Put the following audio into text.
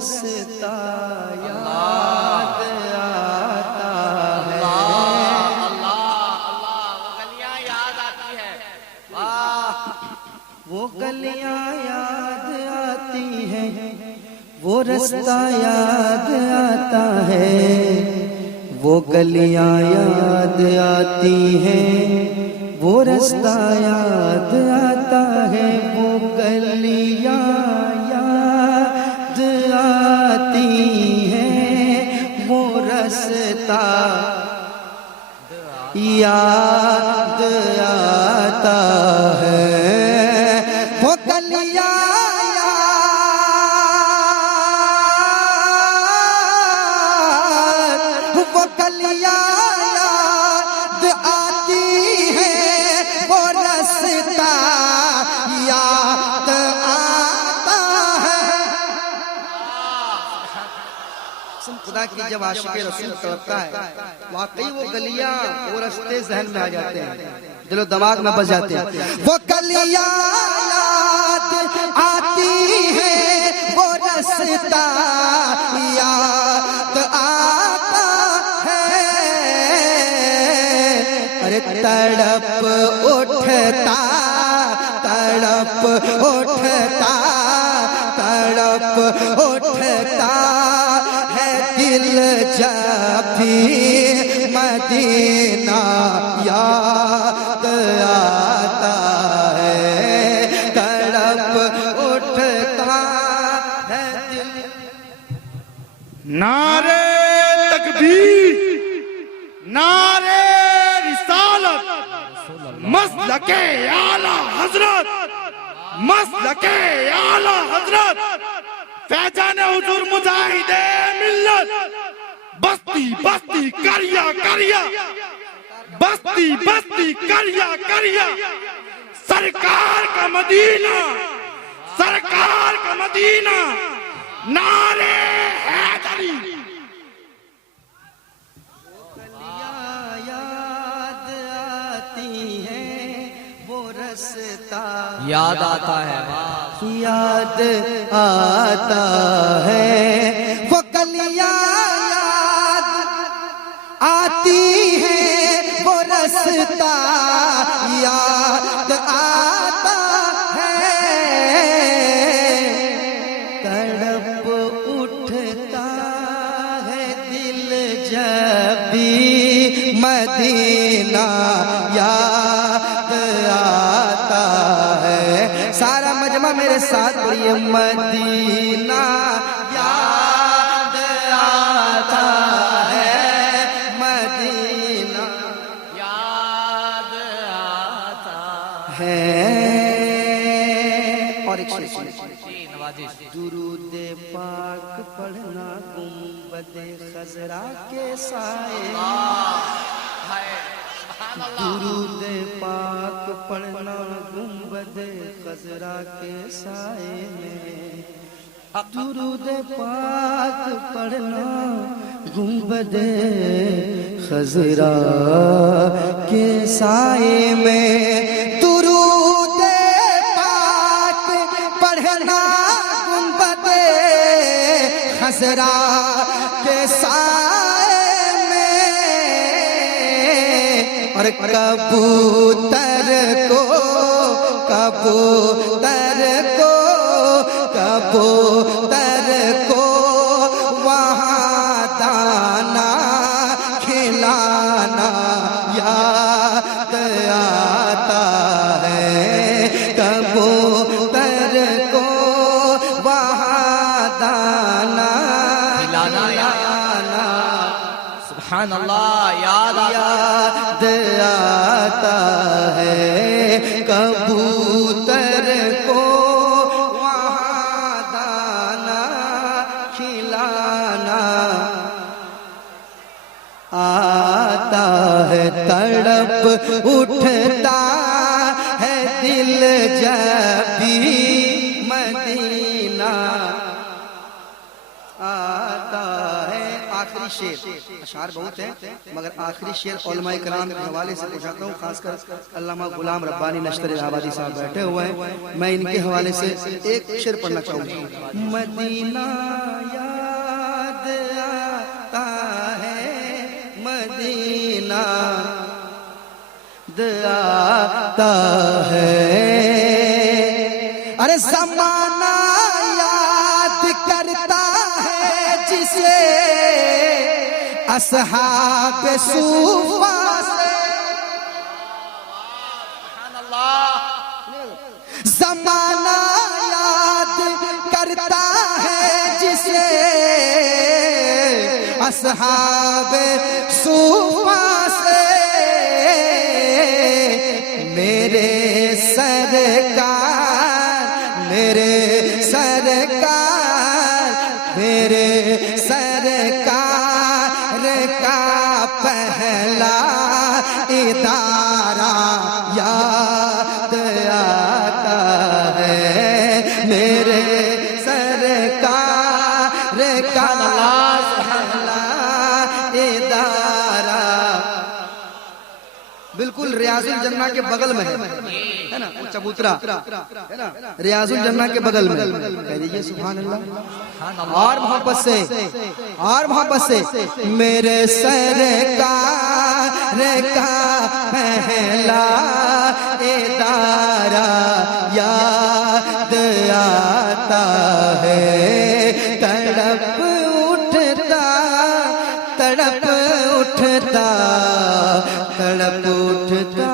रास्ता याद आता है। वो गलियां याद आती हैं, वो रास्ता याद आता है। वो गलियां याद आती हैं, वो रास्ता याद आता है। वो गलियां याद आती हैं, वो रास्ता याद आता है। वो गलियां वो गलियां याद आती है, वो रास्ता याद आता है। खुदा की जब आशिक़ रसूल तड़पता है, वाकई वो गलियां वो रास्ते जहन में आ जाते हैं, दिलो दिमाग में बस जाते हैं। वो गलियां याद आती है, वो रास्ता याद आता है। अरे तड़प उठता तड़प उठता तड़प उठता है दिल जब भी मदीना याद आता है। तड़प उठता है दिल। नारे तकबीर, नारे रिसालत, मसलके आला हजरत, मसलके आला हजरत, फैजाने हुजूर मुजाहिदे मिल्लत। बस्ती बस्ती करिया करिया, बस्ती बस्ती करिया करिया, सरकार का मदीना, सरकार का मदीना, नारे हैदरी। याद आती है, वो रास्ता याद आता है, याद आता है। वो गलियां याद आती है, वो रास्ता याद आता है। तड़प उठता है दिल जब भी मदीना याद आता है। सारा मजमा मेरे साथ पढ़िए। मदीना याद आता है, मदीना याद आता है। और एक शेर नवाजिश। दुरूद पाक पढ़ना गुंबद खजरा के साए। दुरूद पाक पढ़ना गुंबद खजरा के साए में। दुरूद पाक पढ़ना गुंबद खजरा के साए में। दुरूद पाक पढ़ना गुंबद खजरा के साए में। और कबूतर को कबूतर को कबूतर को वहाँ दाना खिलाना याद आता है। कबूतर को वहाँ दाना खिलाना सुभान अल्लाह, याद आता है। कबूतर को वहाँ दाना खिलाना आता है। तड़प उठता है दिल जब भी मदीना आता है। आखिरी शेर, अशार बहुत है मगर आखिरी शेर उलमाए कराम के हवाले से पूछाता हूँ, खासकर अल्लामा गुलाम रब्बानी नश्तर इलाहाबादी साहब बैठे हुए हैं, मैं इनके हवाले से एक शेर पढ़ना चाहूँगा। मदीना याद आता है, मदीना आता है, अरे ज़माना याद करता है जिसे असहाब सूफा से, ज़माना याद करता है जिसे असहाब सूफा से, मेरे सरकार, मेरे सरकार, मेरे सरकार का पहला इदारा याद आता है, मेरे सरकार का पहला इदारा। बिल्कुल रियाजुल जन्ना के बगल में है ना वो चबूतरा, है ना, रियाजुल जन्ना के बगल में, कह दीजिए सुभान अल्लाह। और मोहब्बत से, और मोहब्बत से, मेरे सरकार का पहला इदारा याद आता है, तड़प उठता, तड़प उठता, तड़प उठता